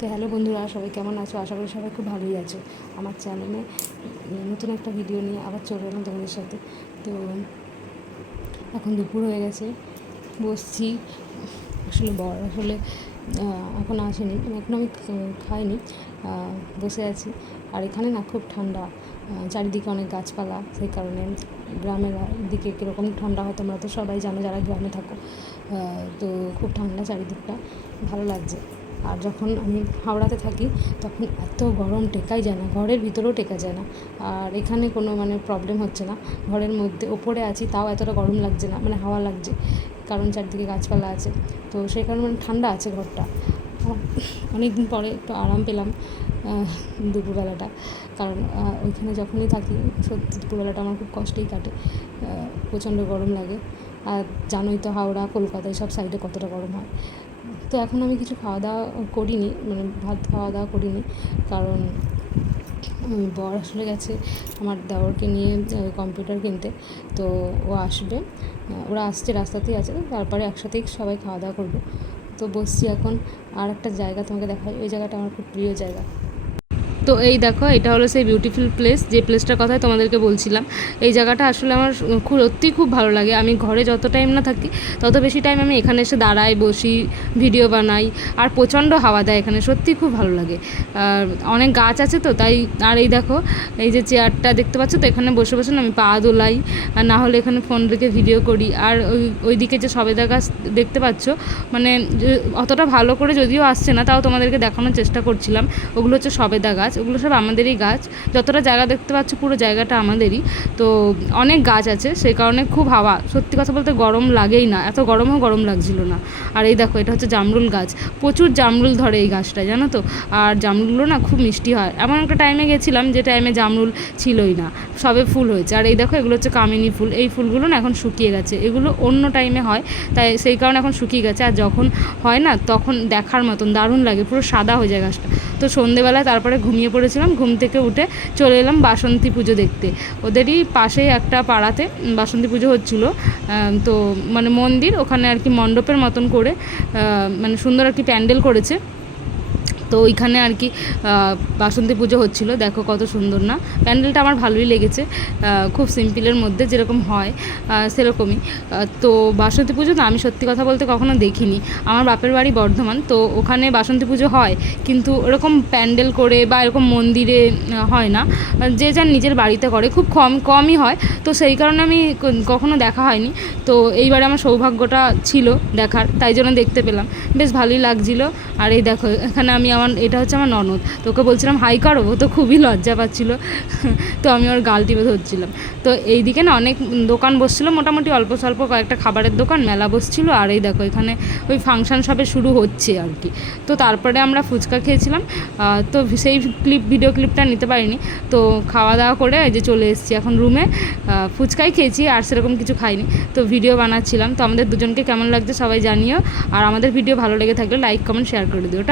তো হ্যালো বন্ধুরা, সবাই কেমন আছো? আশা করি সবাই খুব ভালোই আছো। আমার চ্যানেলে নতুন একটা ভিডিও নিয়ে আবার চলে এলাম তোমাদের সাথে। তো এখন দুপুর হয়ে গেছে, বসছি। আসলে এখন আসেনি, এখন আমি খাইনি, বসে আছি। আর এখানে না খুব ঠান্ডা, চারিদিকে অনেক গাছপালা, সেই কারণে গ্রামের দিকে কীরকম ঠান্ডা হয় তোমরা তো সবাই জানো যারা গ্রামে থাকো। তো খুব ঠান্ডা চারিদিকটা, ভালো লাগছে। আর যখন আমি হাওড়াতে থাকি তখন এত গরম টেকাই যায় না, ঘরের ভিতরেও টেকা যায় না। আর এখানে কোনো প্রবলেম হচ্ছে না, ঘরের মধ্যে ওপরে আছি তাও এতটা গরম লাগছে না, হাওয়া লাগছে, কারণ চারদিকে গাছপালা আছে। তো সেই কারণে ঠান্ডা আছে ঘরটা। অনেক দিন পরে একটু আরাম পেলাম দুপুরবেলাটা, কারণ ওইখানে যখনই থাকি সত্যি দুপুরবেলাটা আমার খুব কষ্টেই কাটে, প্রচণ্ড গরম লাগে। আর জানোই তো হাওড়া কলকাতা সব সাইডে কতটা গরম হয়। তো এখন আমি কিছু খাওয়া দাওয়া করিনি, ভাত খাওয়া দাওয়া করিনি, কারণ বর আসলে গেছে আমার দেওরকে নিয়ে কম্পিউটার কিনতে। তো ও আসবে, ওরা আসছে, রাস্তাতেই আছে, তারপরে একসাথেই সবাই খাওয়া দাওয়া করবো। তো বসছি এখন। আর একটা জায়গা তোমাকে দেখাই, ওই জায়গাটা আমার খুব প্রিয় জায়গা। তো এই দেখো, এটা হলো সেই বিউটিফুল প্লেস, যে প্লেসটার কথাই তোমাদেরকে বলছিলাম। এই জায়গাটা আসলে আমার সত্যিই খুব ভালো লাগে। আমি ঘরে যত টাইম না থাকি তত বেশি টাইম আমি এখানে এসে দাঁড়াই, বসি, ভিডিও বানাই। আর প্রচণ্ড হাওয়া দেয় এখানে, সত্যিই খুব ভালো লাগে। আর অনেক গাছ আছে তো তাই। আর এই দেখো, এই যে চেয়ারটা দেখতে পাচ্ছ, তো এখানে বসে বসে আমি পা দোলাই, আর না হলে এখানে ফোন রেখে ভিডিও করি। আর ওইদিকে যে সবেদা গাছ দেখতে পাচ্ছ, অতটা ভালো করে যদিও আসছে না, তাও তোমাদেরকে দেখানোর চেষ্টা করছিলাম। ওগুলো হচ্ছে সবেদা গাছ, ওগুলো সব আমাদেরই গাছ। যতটা জায়গা দেখতে পাচ্ছ পুরো জায়গাটা আমাদেরই। তো অনেক গাছ আছে, সেই কারণে খুব হাওয়া, সত্যি কথা বলতে গরম লাগেই না, এত গরমও গরম লাগছিল না। আর এই দেখো, এটা হচ্ছে জামরুল গাছ, প্রচুর জামরুল ধরে এই গাছটায়, জানো তো। আর জামরুলগুলো না খুব মিষ্টি হয়। এমন একটা টাইমে গেছিলাম যে টাইমে জামরুল ছিলই না, সবে ফুল হয়েছে। আর এই দেখো, এগুলো হচ্ছে কামিনী ফুল। এই ফুলগুলো না এখন শুকিয়ে গেছে, এগুলো অন্য টাইমে হয়, তাই সেই কারণে এখন শুকিয়ে গেছে। আর যখন হয় না তখন দেখার মতন দারুণ লাগে, পুরো সাদা হয়ে যায় গাছটা। তো সন্ধেবেলায় তারপরে ঘুমিয়ে পড়েছিলাম, ঘুম থেকে উঠে চলে এলাম বাসন্তী পুজো দেখতে। ওদেরই পাশেই একটা পাড়াতে বাসন্তী পুজো হচ্ছিলো। তো মন্দির, ওখানে আর কি মণ্ডপের মতন করে সুন্দর আর কি প্যান্ডেল করেছে। তো ওইখানে আর কি বাসন্তী পুজো হচ্ছিলো। দেখো কত সুন্দর না, প্যান্ডেলটা আমার ভালোই লেগেছে। খুব সিম্পলের মধ্যে যেরকম হয় সেরকমই। তো বাসন্তী পুজো না আমি সত্যি কথা বলতে কখনো দেখিনি। আমার বাপের বাড়ি বর্ধমান, তো ওখানে বাসন্তী পুজো হয়, কিন্তু এরকম প্যান্ডেল করে বা এরকম মন্দিরে হয় না, যে যার নিজের বাড়িতে করে, খুব কমই হয়। তো সেই কারণে আমি কখনো দেখা হয়নি। তো এইবারে আমার সৌভাগ্যটা ছিল দেখার, তাই জন্য দেখতে পেলাম, বেশ ভালোই লাগছিলো। আর এই দেখো, এখানে এটা হচ্ছে আমার ননদ, তো ওকে বলছিলাম হাই করো, ও তো খুবই লজ্জা পাচ্ছিলো। তো আমি ওর গাল টিপে ধরছিলাম। তো এইদিকে না অনেক দোকান বসছিলো, মোটামুটি অল্প স্বল্প কয়েকটা খাবারের দোকান, মেলা বসছিলো। আর এই দেখো, এখানে ওই ফাংশান সবে শুরু হচ্ছে আর কি। তো তারপরে আমরা ফুচকা খেয়েছিলাম। তো সেই ভিডিও ক্লিপটা নিতে পারিনি। তো খাওয়া দাওয়া করে এই যে চলে এসেছি এখন রুমে। ফুচকাই খেয়েছি, আর সেরকম কিছু খাইনি। তো ভিডিও বানাচ্ছিলাম। তো আমাদের দুজনকে কেমন লাগছে সবাই জানিও। আর আমাদের ভিডিও ভালো লেগে থাকলে লাইক কমেন্ট শেয়ার করে দিও।